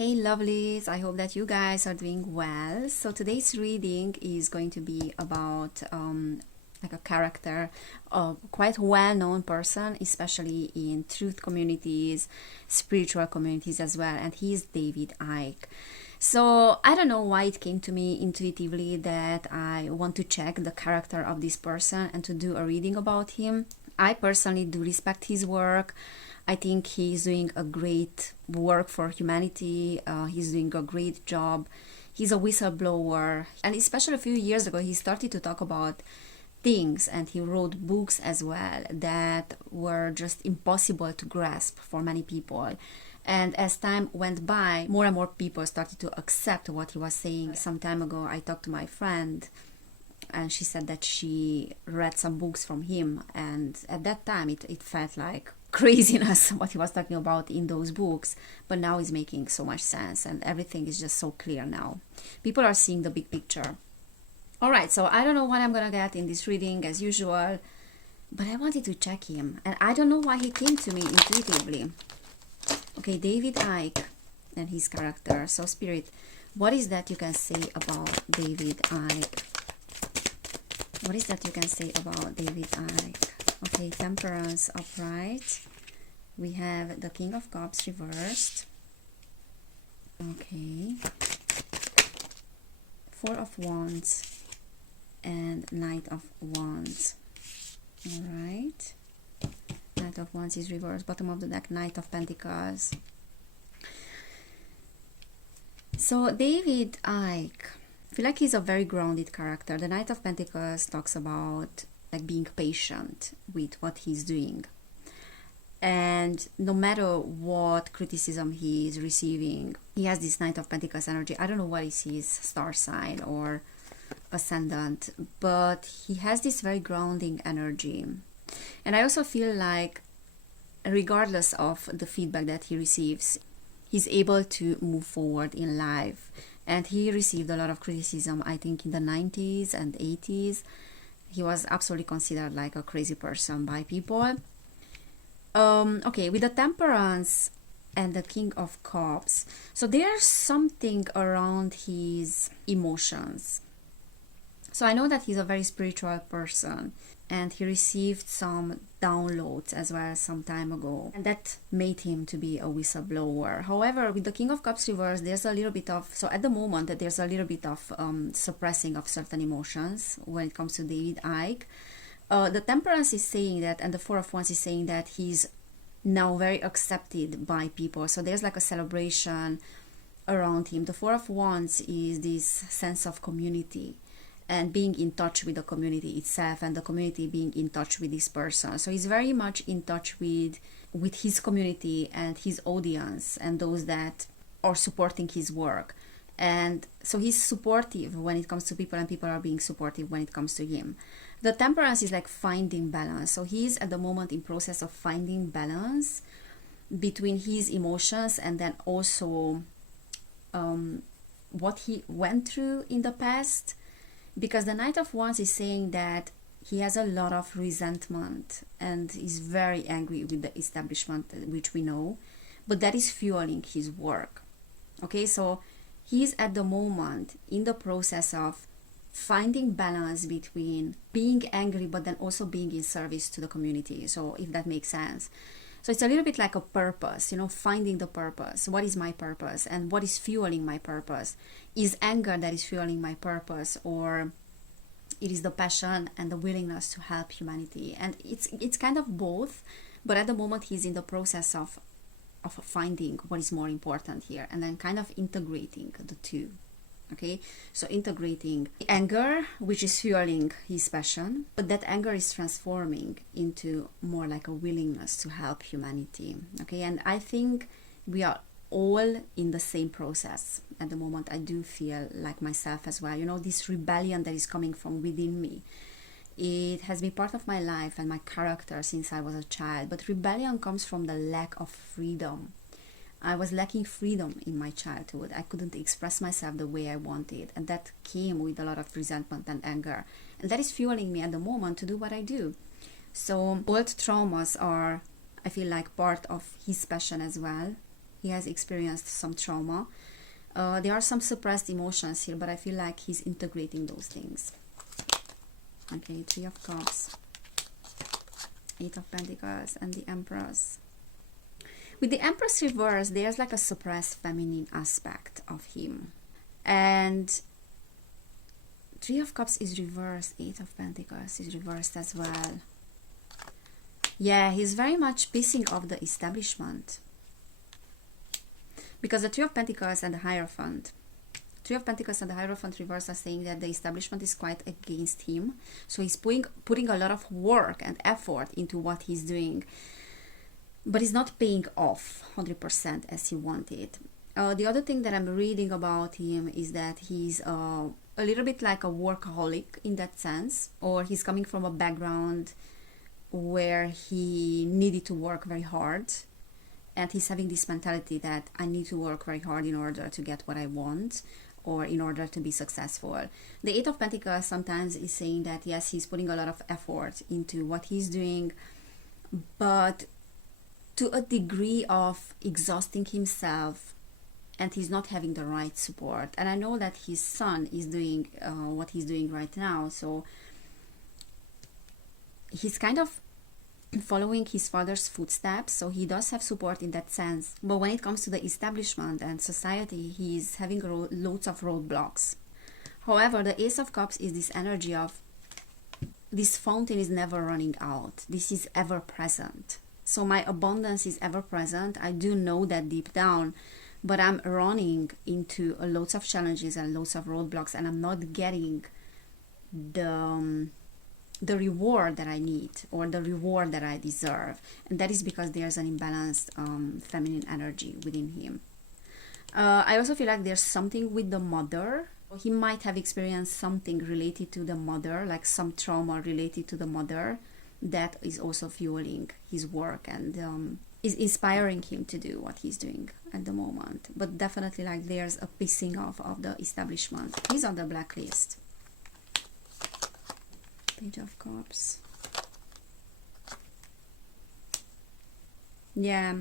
Hey lovelies, I hope that you guys are doing well. So today's reading is going to be about like a character, a quite well-known person, especially in truth communities, spiritual communities as well, and he is David Icke. So I don't know why it came to me intuitively that I want to check the character of this person and to do a reading about him. I personally do respect his work. I think he's doing a great work for humanity. He's doing a great job. He's a whistleblower. And especially a few years ago, he started to talk about things and he wrote books as well that were just impossible to grasp for many people. And as time went by, more and more people started to accept what he was saying. Some time ago, I talked to my friend and she said that she read some books from him, and at that time it felt like craziness what he was talking about in those books, but now it's making so much sense and everything is just so clear now. People are seeing the big picture. All right, so I don't know what I'm gonna get in this reading as usual, but I wanted to check him and I don't know why he came to me intuitively. Okay, David Icke and his character. So Spirit, what is that you can say about David Icke? What is that you can say about David Icke? Okay, Temperance upright. We have the King of Cups reversed. Okay. Four of Wands and Knight of Wands. Alright. Knight of Wands is reversed. Bottom of the deck, Knight of Pentacles. So David Icke, I feel like he's a very grounded character. The Knight of Pentacles talks about like being patient with what he's doing. And no matter what criticism he is receiving, he has this Knight of Pentacles energy. I don't know what is his star sign or ascendant, but he has this very grounding energy. And I also feel like regardless of the feedback that he receives, he's able to move forward in life. And he received a lot of criticism, I think, in the 90s and 80s. He was absolutely considered like a crazy person by people. Okay, with the Temperance and the King of Cups, so there's something around his emotions. So I know that he's a very spiritual person and he received some downloads as well some time ago, and that made him to be a whistleblower. However, with the King of Cups reverse, there's a little bit of, so at the moment there's a little bit of suppressing of certain emotions when it comes to David Icke. The Temperance is saying that, and the Four of Wands is saying that he's now very accepted by people. So there's like a celebration around him. The Four of Wands is this sense of community and being in touch with the community itself, and the community being in touch with this person. So he's very much in touch with his community and his audience and those that are supporting his work. And so he's supportive when it comes to people, and people are being supportive when it comes to him. The Temperance is like finding balance. So he's at the moment in process of finding balance between his emotions and then also what he went through in the past. Because the Knight of Wands is saying that he has a lot of resentment and is very angry with the establishment, which we know, but that is fueling his work. Okay, so he's at the moment in the process of finding balance between being angry but then also being in service to the community. So if that makes sense. So it's a little bit like a purpose, finding the purpose. What is my purpose and what is fueling my purpose? Is anger that is fueling my purpose, or it is the passion and the willingness to help humanity? And it's kind of both, but at the moment he's in the process of finding what is more important here and then kind of integrating the two. Okay, so integrating anger, which is fueling his passion, but that anger is transforming into more like a willingness to help humanity. Okay, and I think we are all in the same process at the moment. I do feel like myself as well. This rebellion that is coming from within me, it has been part of my life and my character since I was a child. But rebellion comes from the lack of freedom. I was lacking freedom in my childhood. I couldn't express myself the way I wanted, and that came with a lot of resentment and anger, and that is fueling me at the moment to do what I do. So old traumas are, I feel like, part of his passion as well. He has experienced some trauma. There are some suppressed emotions here, but I feel like he's integrating those things. Okay, Three of Cups, Eight of Pentacles, and the Empress. With the Empress reversed, there's like a suppressed feminine aspect of him. And Three of Cups is reversed, Eight of Pentacles is reversed as well. Yeah, he's very much pissing off the establishment. Because the Three of Pentacles and the Hierophant. Three of Pentacles and the Hierophant reverse are saying that the establishment is quite against him. So he's putting a lot of work and effort into what he's doing. But he's not paying off 100% as he wanted. The other thing that I'm reading about him is that he's a little bit like a workaholic in that sense. Or he's coming from a background where he needed to work very hard. And he's having this mentality that I need to work very hard in order to get what I want, or in order to be successful. The Eight of Pentacles sometimes is saying that yes, he's putting a lot of effort into what he's doing, but to a degree of exhausting himself, and he's not having the right support. And I know that his son is doing what he's doing right now, so he's kind of following his father's footsteps, so he does have support in that sense. But when it comes to the establishment and society, he's having loads of roadblocks. However, the Ace of Cups is this energy of this fountain is never running out. This is ever present. So my abundance is ever present. I do know that deep down, but I'm running into loads of challenges and loads of roadblocks, and I'm not getting the reward that I need, or the reward that I deserve. And that is because there's an imbalanced feminine energy within him. I also feel like there's something with the mother. He might have experienced something related to the mother, like some trauma related to the mother, that is also fueling his work and is inspiring him to do what he's doing at the moment. But definitely like there's a pissing off of the establishment. He's on the blacklist. Page of Cups. Yeah,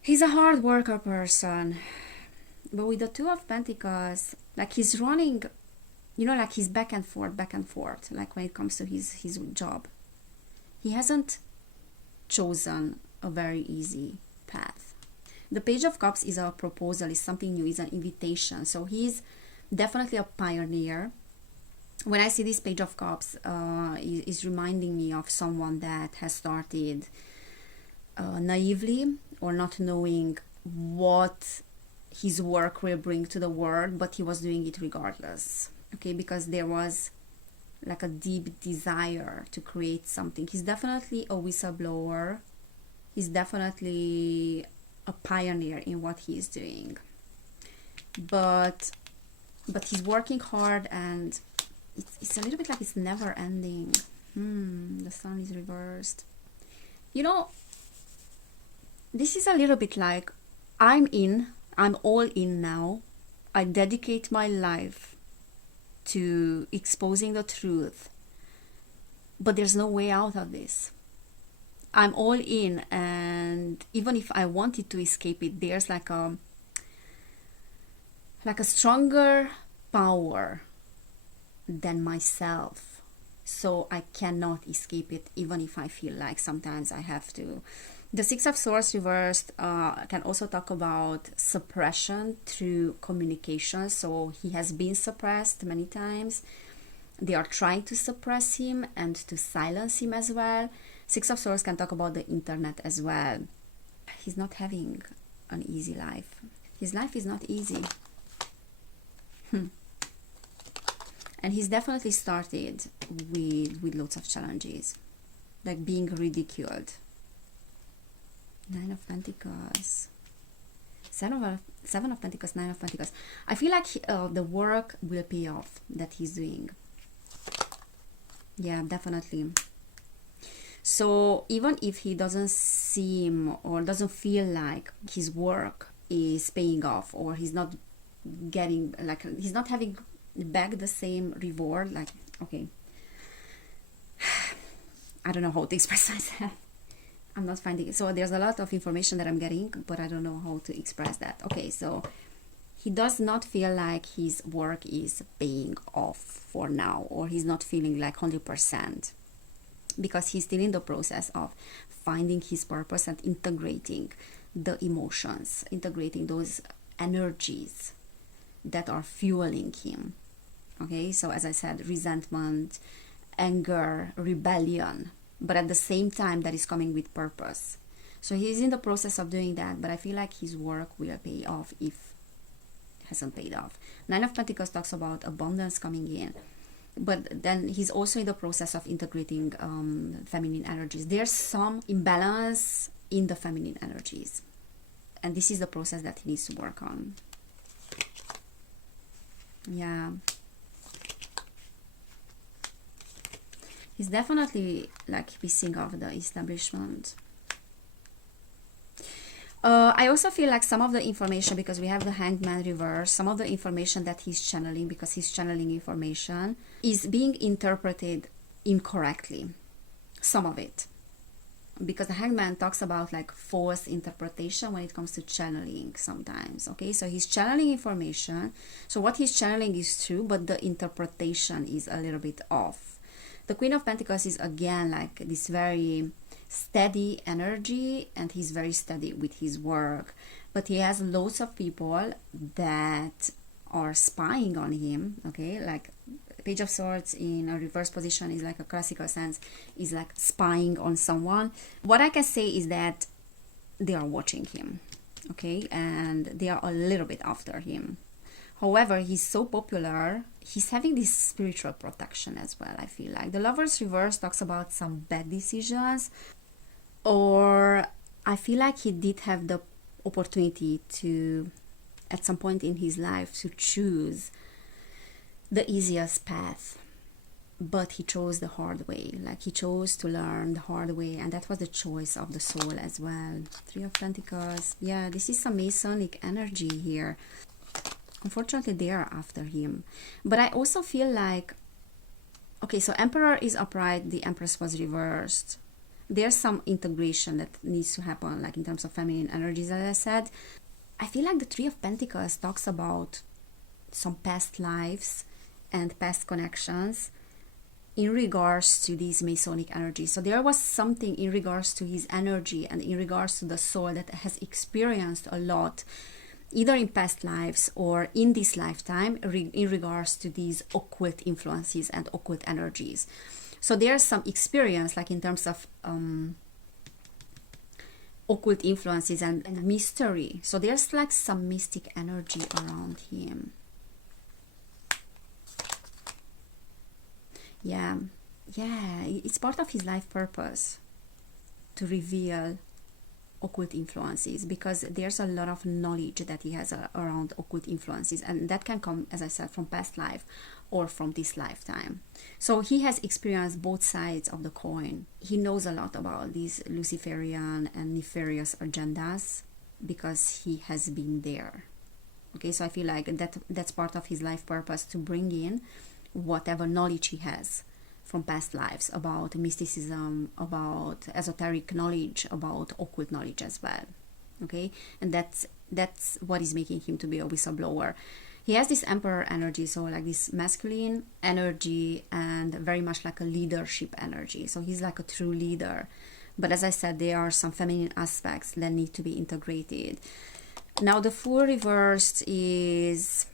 he's a hard worker person, but with the Two of Pentacles, like he's running, you know, like he's back and forth, like when it comes to his job. He hasn't chosen a very easy path. The Page of Cups is a proposal, is something new, is an invitation. So he's definitely a pioneer. When I see this Page of Cups, is reminding me of someone that has started naively, or not knowing what his work will bring to the world, but he was doing it regardless. Okay, because there was like a deep desire to create something. He's definitely a whistleblower. He's definitely a pioneer in what he's doing. But he's working hard, and it's a little bit like it's never ending. The Sun is reversed. You know, this is a little bit like I'm all in now. I dedicate my life to exposing the truth, but there's no way out of this. I'm all in, and even if I wanted to escape it, there's like a stronger power than myself, so I cannot escape it, even if I feel like sometimes I have to. The Six of Swords reversed can also talk about suppression through communication. So he has been suppressed many times. They are trying to suppress him and to silence him as well. Six of Swords can talk about the internet as well. He's not having an easy life. His life is not easy. And he's definitely started with lots of challenges, like being ridiculed. Nine of Pentacles, Seven of Pentacles, Nine of Pentacles. I feel like the work will pay off that he's doing. Yeah, definitely. So even if he doesn't seem or doesn't feel like his work is paying off, or he's not getting, like, he's not having back the same reward, like, okay, I don't know how to express myself. I'm not finding, so there's a lot of information that I'm getting, but I don't know how to express that. Okay, so he does not feel like his work is paying off for now, or he's not feeling like 100%, because he's still in the process of finding his purpose and integrating the emotions, integrating those energies that are fueling him. Okay, so as I said, resentment, anger, rebellion, but at the same time that is coming with purpose. So he's in the process of doing that, but I feel like his work will pay off if it hasn't paid off. Nine of Pentacles talks about abundance coming in, but then he's also in the process of integrating feminine energies. There's some imbalance in the feminine energies, and this is the process that he needs to work on. Yeah, he's definitely like pissing off the establishment. I also feel like some of the information, because we have the Hanged Man reverse, some of the information that he's channeling, because he's channeling information, is being interpreted incorrectly. Some of it. Because the Hanged Man talks about like false interpretation when it comes to channeling sometimes. Okay, so he's channeling information. So what he's channeling is true, but the interpretation is a little bit off. The Queen of Pentacles is again like this very steady energy, and he's very steady with his work, but he has lots of people that are spying on him. Okay, like Page of Swords in a reverse position is like a classical sense, is like spying on someone. What I can say is that they are watching him, okay, and they are a little bit after him. However, he's so popular, he's having this spiritual protection as well. I feel like the Lover's reverse talks about some bad decisions, or I feel like he did have the opportunity to, at some point in his life, to choose the easiest path, but he chose the hard way. Like he chose to learn the hard way, and that was the choice of the soul as well. Three of Pentacles. Yeah, this is some Masonic energy here. Unfortunately, they are after him. But I also feel like, okay, so Emperor is upright, the Empress was reversed. There's some integration that needs to happen, like in terms of feminine energies, as I said. I feel like the Three of Pentacles talks about some past lives and past connections in regards to these Masonic energies. So there was something in regards to his energy and in regards to the soul that has experienced a lot, either in past lives or in this lifetime, in regards to these occult influences and occult energies. So there's some experience, like in terms of occult influences and mystery. So there's like some mystic energy around him. Yeah, it's part of his life purpose to reveal occult influences, because there's a lot of knowledge that he has around occult influences, and that can come, as I said, from past life or from this lifetime. So he has experienced both sides of the coin. He knows a lot about these Luciferian and nefarious agendas because he has been there. Okay, so I feel like that's part of his life purpose, to bring in whatever knowledge he has from past lives about mysticism, about esoteric knowledge, about occult knowledge as well. Okay, and that's what is making him to be a whistleblower. He has this Emperor energy, so like this masculine energy and very much like a leadership energy. So he's like a true leader. But as I said, there are some feminine aspects that need to be integrated. Now the Fool reversed is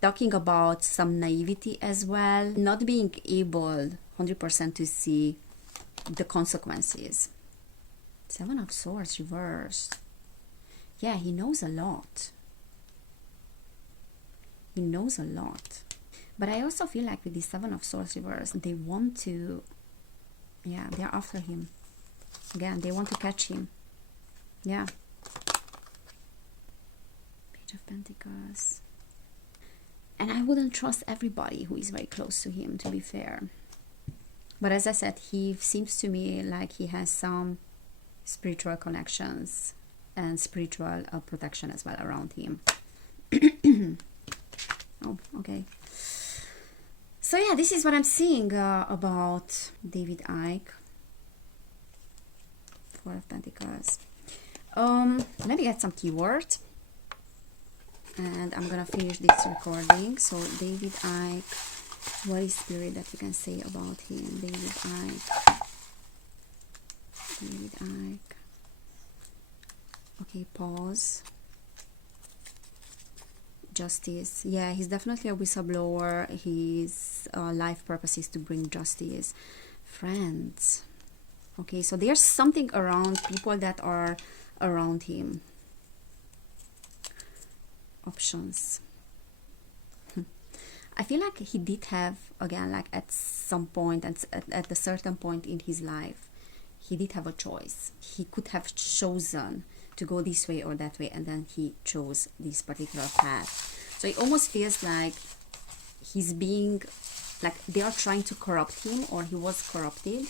talking about some naivety as well, not being able 100% to see the consequences. Seven of Swords reversed. Yeah, he knows a lot. He knows a lot. But I also feel like with the Seven of Swords reversed, they want to, yeah, they're after him. Again, they want to catch him. Yeah. Page of Pentacles. And I wouldn't trust everybody who is very close to him, to be fair. But as I said, he seems to me like he has some spiritual connections and spiritual protection as well around him. Oh, okay. So yeah, this is what I'm seeing about David Icke Four of Pentacles. Let me get some keywords. And I'm gonna finish this recording. So David Icke, what is spirit that you can say about him? David Icke. David Icke. Okay, pause. Justice. Yeah, he's definitely a whistleblower. His life purpose is to bring justice. Friends. Okay, so there's something around, people that are around him. Options. I feel like he did have, again, like at some point, and at a certain point in his life, he did have a choice. He could have chosen to go this way or that way, and then he chose this particular path. So it almost feels like he's being, like they are trying to corrupt him, or he was corrupted,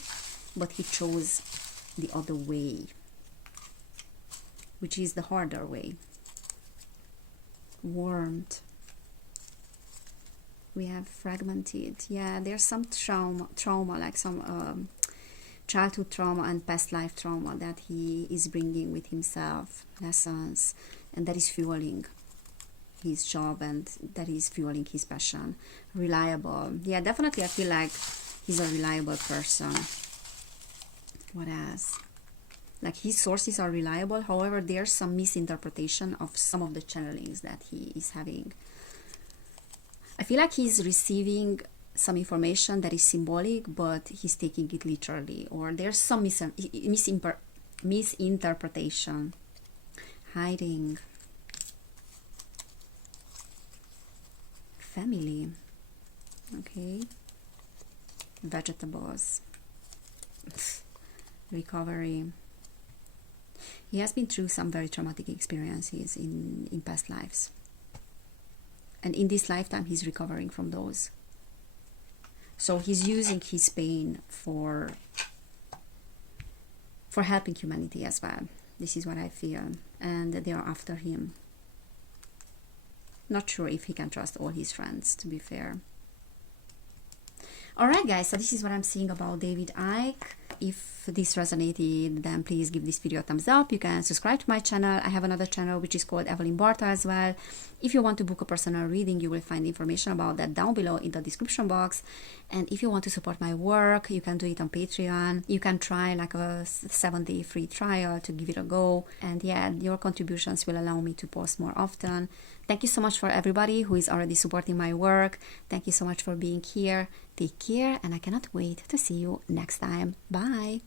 but he chose the other way, which is the harder way. Warmed. We have fragmented. Yeah, there's some trauma, like some childhood trauma and past life trauma that he is bringing with himself, lessons, and that is fueling his job, and that is fueling his passion. Reliable. Yeah, definitely I feel like he's a reliable person. What else? Like his sources are reliable, however there's some misinterpretation of some of the channelings that he is having. I feel like he's receiving some information that is symbolic, but he's taking it literally, or there's some misinterpretation. Hiding. Family. Okay. Vegetables. Recovery. He has been through some very traumatic experiences in past lives. And in this lifetime, he's recovering from those. So he's using his pain for helping humanity as well. This is what I feel. And they are after him. Not sure if he can trust all his friends, to be fair. Alright guys, so this is what I'm seeing about David Icke. If this resonated, then please give this video a thumbs up. You can subscribe to my channel. I have another channel which is called Evelin Barta as well. If you want to book a personal reading, you will find information about that down below in the description box. And if you want to support my work, you can do it on Patreon. You can try like a 7-day free trial to give it a go. And yeah, your contributions will allow me to post more often. Thank you so much for everybody who is already supporting my work. Thank you so much for being here. Take care, and I cannot wait to see you next time. Bye!